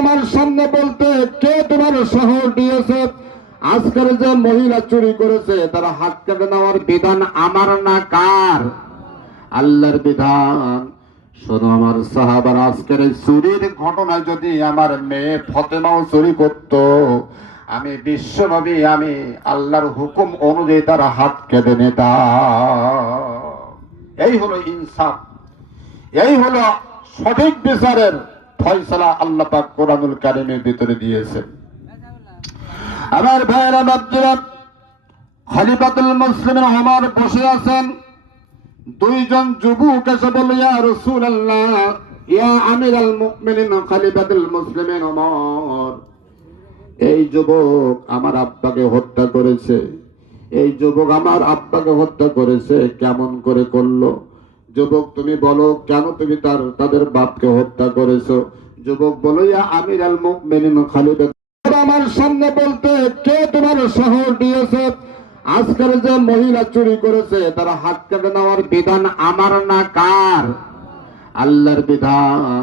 আমার সামনে বলতে কে তোমার শহর দিয়েছে? আজকের যে মহিলা চুরি করেছে তারা হাত কেটে নেওয়ার বিধান আমার না কার? আল্লাহর বিধান। শোনো আমার সাহাবার, আজকের এই চুরির ঘটনায় যদি আমার মেয়ে ফতেমাও চুরি করত, আমি বিশ্বনবী, আমি আল্লাহর হুকুম অনুযায়ী তারা হাত কেটে নিতাম। এই হলো ইনসাফ, এই হলো সঠিক বিচারের ফয়সালা আল্লাহ পাক কোরআনুল কারীমের ভিতরে দিয়েছেন। আমার ভাইয়েরা বাপজিরা, খলিফাতুল মুসলিমিন ওমর বসে আছেন। দুইজন যুবক এসে বলল, ইয়া রাসূলুল্লাহ, ইয়া আমিরাল মুমিনিন খলিফাতুল মুসলিমিন ওমর, এই যুবক আমার আব্বাকে হত্যা করেছে, এই যুবক আমার আব্বাকে হত্যা করেছে। কেমন করে করলো? যুবক তুমি বলো, কেন তুমি তাদের বাপকে হত্যা করেছো? যুবক বলো, ইয়া আমিরাল মুমিনিন খলিফা, আমার সামনে বলতে কে তোমার শহর দিয়েছে? আজকের যে মহিলা চুরি করেছে তারা হাত কেটে নেওয়ার বিধান আমার না কার? আল্লাহর বিধান।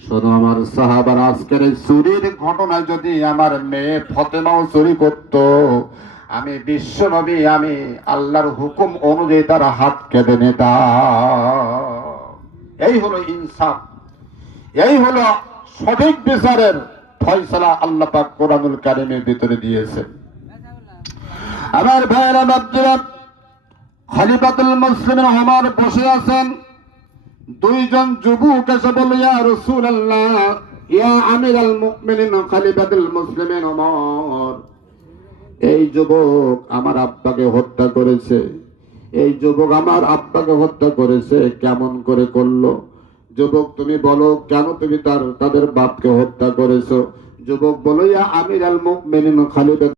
শোনো আমার সাহাবার, আজকের এই চুরির ঘটনায় যদি আমার মেয়ে ফতেমাও চুরি করত, আমি বিশ্বনবী, আমি আল্লাহর হুকুম অনুযায়ী তারা হাত কেটে নিতাম। এই হলো ইনসাফ, এই হলো সঠিক বিচারের ফয়সালা আল্লাহ পাক কোরআনুল কারীমের ভিতরে দিয়েছেন। আমার ভাইয়েরা বাপজিরা, খলিফাতুল মুসলিমিন ওমর বসে আছেন। দুইজন যুবক এসে বলল, ইয়া রাসূলুল্লাহ, ইয়া আমিরাল মুমিনিন খলিফাতুল মুসলিমিন ওমর, এই যুবক আমার আব্বাকে হত্যা করেছে, এই যুবক আমার আব্বাকে হত্যা করেছে। কেমন করে করলো? যুবক তুমি বলো, কেন তুমি তাদের বাপকে হত্যা করেছো? যুবক বলো, ইয়া আমিরাল মুমিনিন খলিফা